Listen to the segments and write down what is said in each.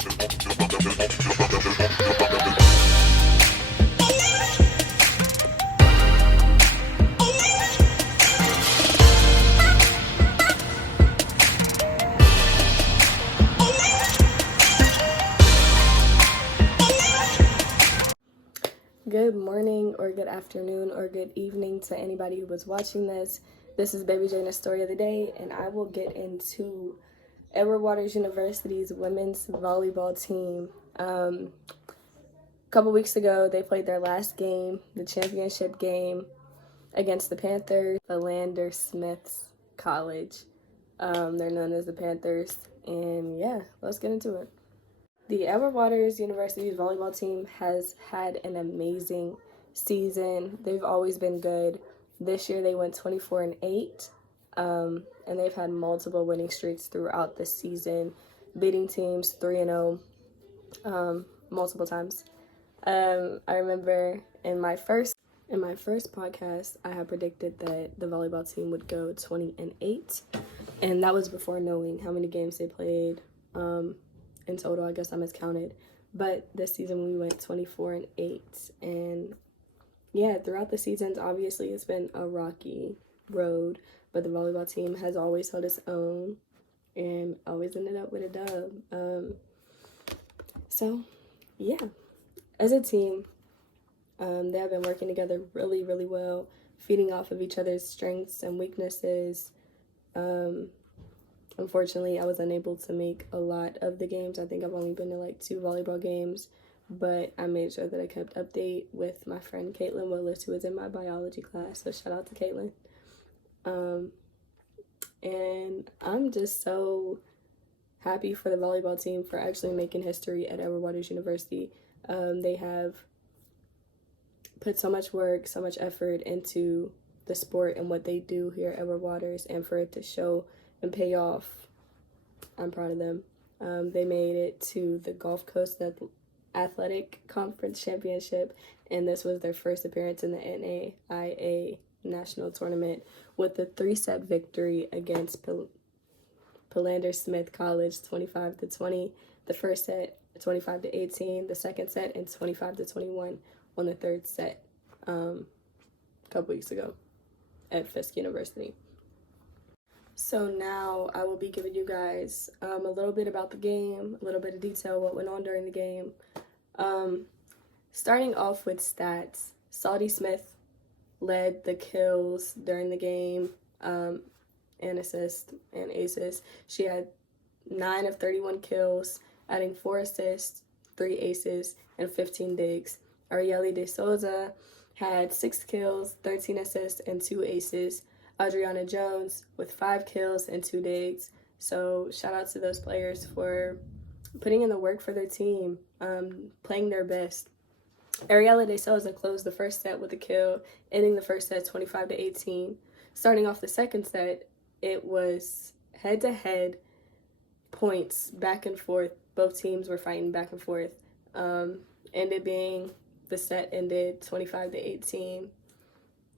Good morning or good afternoon or good evening to anybody who was watching this. This is Baby Jana's story of the day, and I will get into Edward Waters University's women's volleyball team. A couple weeks ago, they played their last game, the championship game, against the Panthers, Philander Smith's college. They're known as the Panthers, and yeah, let's get into it. The Edward Waters University's volleyball team has had an amazing season. They've always been good. This year they went 24-8, and they've had multiple winning streaks throughout the season, beating teams 3-0 multiple times. I remember in my first podcast, I had predicted that the volleyball team would go 20-8, and that was before knowing how many games they played. In total, I guess I miscounted, but this season we went 24-8, and yeah, throughout the seasons, obviously it's been a rocky road, but the volleyball team has always held its own and always ended up with a dub. So yeah, as a team, they have been working together really, really well, feeding off of each other's strengths and weaknesses. Unfortunately, I was unable to make a lot of the games. I think I've only been to like 2 volleyball games, but I made sure that I kept update with my friend Caitlin Willis, who was in my biology class. So shout out to Caitlin. And I'm just so happy for the volleyball team for actually making history at Edward Waters University. They have put so much work, so much effort into the sport and what they do here at Edward Waters, and for it to show and pay off, I'm proud of them. They made it to the Gulf Coast Athletic Conference Championship, and this was their first appearance in the NAIA National Tournament with a 3-set victory against Philander Smith College, 25-20. The first set, 25-18. The second set, and 25-21 on the third set a couple weeks ago at Fisk University. So now I will be giving you guys a little bit about the game, a little bit of detail, what went on during the game. Starting off with stats, Salty Smith led the kills during the game, and assists and aces. She had 9 of 31 kills, adding 4 assists, 3 aces, and 15 digs. Arielle De Souza had 6 kills, 13 assists, and 2 aces. Adriana Jones with 5 kills and 2 digs. So shout out to those players for putting in the work for their team, playing their best. Arielle De Souza closed the first set with a kill, ending the first set 25-18. Starting off the second set, it was head-to-head points, back and forth. Both teams were fighting back and forth. The set ended 25-18.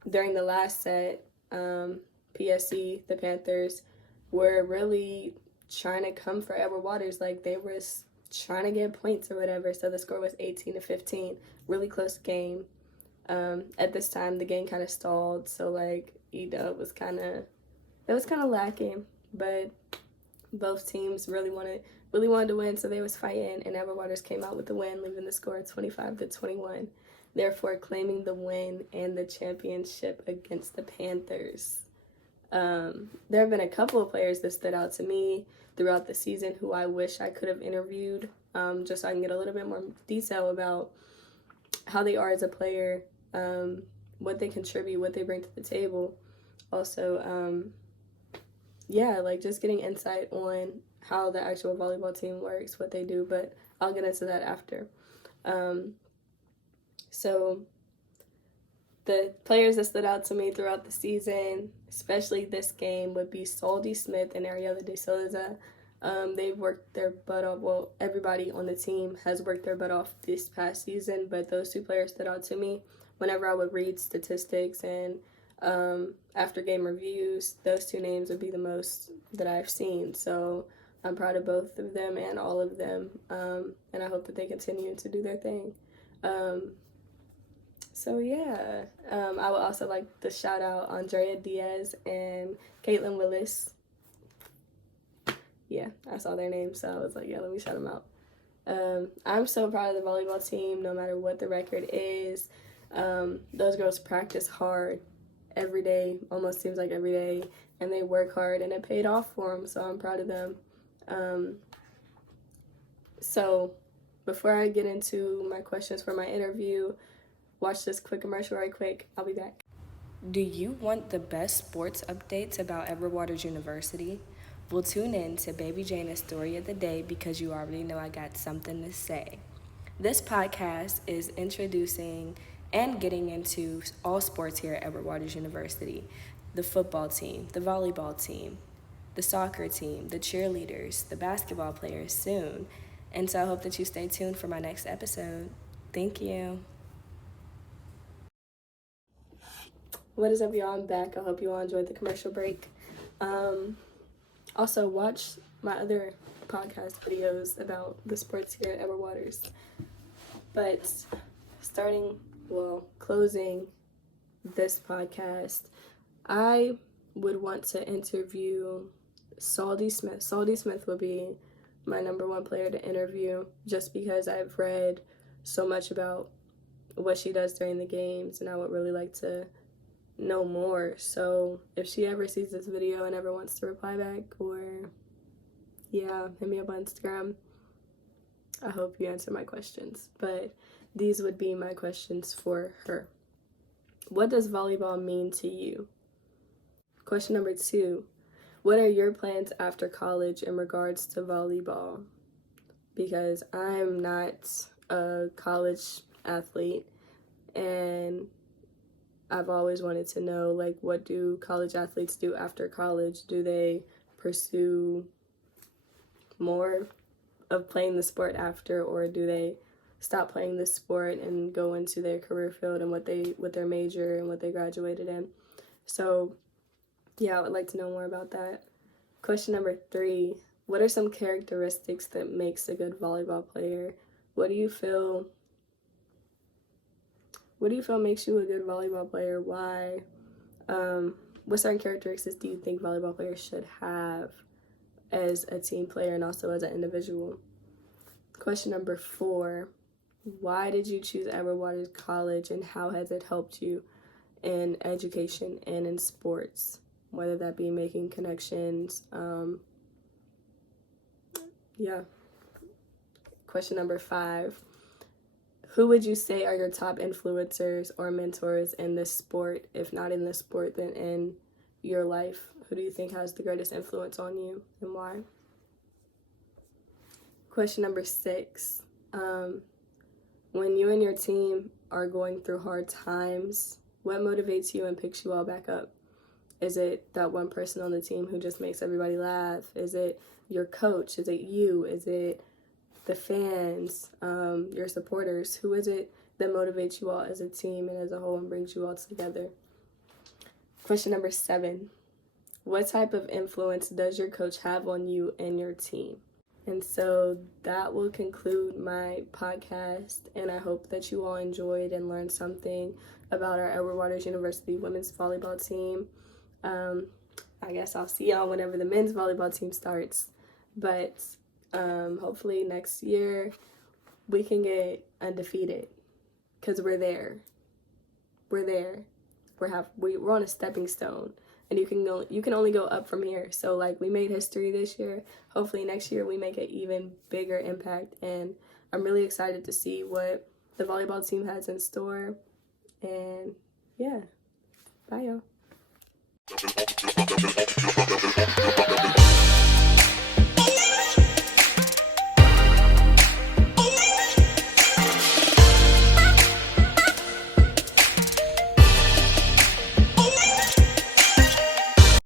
During the last set, PSC, the Panthers, were really trying to come for Edward Waters. Like, they were trying to get points or whatever. So the score was 18-15. Really close game. At this time, the game kind of stalled. So, like, EW was kind of lacking. But both teams really wanted to win. So they was fighting. And Edward Waters came out with the win, leaving the score 25-21. Therefore claiming the win and the championship against the Panthers. There have been a couple of players that stood out to me throughout the season who I wish I could have interviewed, just so I can get a little bit more detail about how they are as a player, what they contribute, what they bring to the table. Also, just getting insight on how the actual volleyball team works, what they do, but I'll get into that after. So the players that stood out to me throughout the season, especially this game, would be Salty Smith and Arielle De Souza. They've worked their butt off. Well, everybody on the team has worked their butt off this past season, but those 2 players stood out to me. Whenever I would read statistics and after game reviews, those 2 names would be the most that I've seen. So I'm proud of both of them and all of them, and I hope that they continue to do their thing. So yeah, I would also like to shout out Andrea Diaz and Caitlin Willis. Yeah, I saw their names, so I was like, yeah, let me shout them out. I'm so proud of the volleyball team, no matter what the record is. Those girls practice hard every day, almost seems like every day, and they work hard, and it paid off for them, so I'm proud of them. So before I get into my questions for my interview, watch this quick commercial right quick. I'll be back. Do you want the best sports updates about Edward Waters University? Well, tune in to Baby Jana's Story of the Day because you already know I got something to say. This podcast is introducing and getting into all sports here at Edward Waters University. The football team, the volleyball team, the soccer team, the cheerleaders, the basketball players soon. And so I hope that you stay tuned for my next episode. Thank you. What is up, y'all? I'm back. I hope you all enjoyed the commercial break. Also, watch my other podcast videos about the sports here at Edward Waters. But closing this podcast, I would want to interview Saldy Smith. Saldy Smith would be my number one player to interview just because I've read so much about what she does during the games, and I would really like to know more. So if she ever sees this video and ever wants to reply back, or hit me up on Instagram, I hope you answer my questions. But these would be my questions for her. What does volleyball mean to you? Question number 2, what are your plans after college in regards to volleyball? Because I'm not a college athlete, and I've always wanted to know, like, what do college athletes do after college? Do they pursue more of playing the sport after, or do they stop playing the sport and go into their career field and what their major and what they graduated in? So yeah, I would like to know more about that. Question number 3, what are some characteristics that makes a good volleyball player? What do you feel makes you a good volleyball player? Why? What certain characteristics do you think volleyball players should have as a team player and also as an individual? Question number 4, why did you choose Edward Waters College, and how has it helped you in education and in sports, whether that be making connections? Question number 5, who would you say are your top influencers or mentors in this sport? If not in this sport, then in your life. Who do you think has the greatest influence on you, and why? Question number 6, when you and your team are going through hard times, what motivates you and picks you all back up? Is it that one person on the team who just makes everybody laugh? Is it your coach? Is it you? Is it the fans, your supporters? Who is it that motivates you all as a team and as a whole and brings you all together? Question number 7, what type of influence does your coach have on you and your team? And so that will conclude my podcast, and I hope that you all enjoyed and learned something about our Edward Waters University women's volleyball team. I guess I'll see y'all whenever the men's volleyball team starts, but hopefully next year we can get undefeated, because we're there. We're on a stepping stone, and you can only go up from here. So like, we made history this year. Hopefully next year we make an even bigger impact, and I'm really excited to see what the volleyball team has in store. And yeah, bye y'all.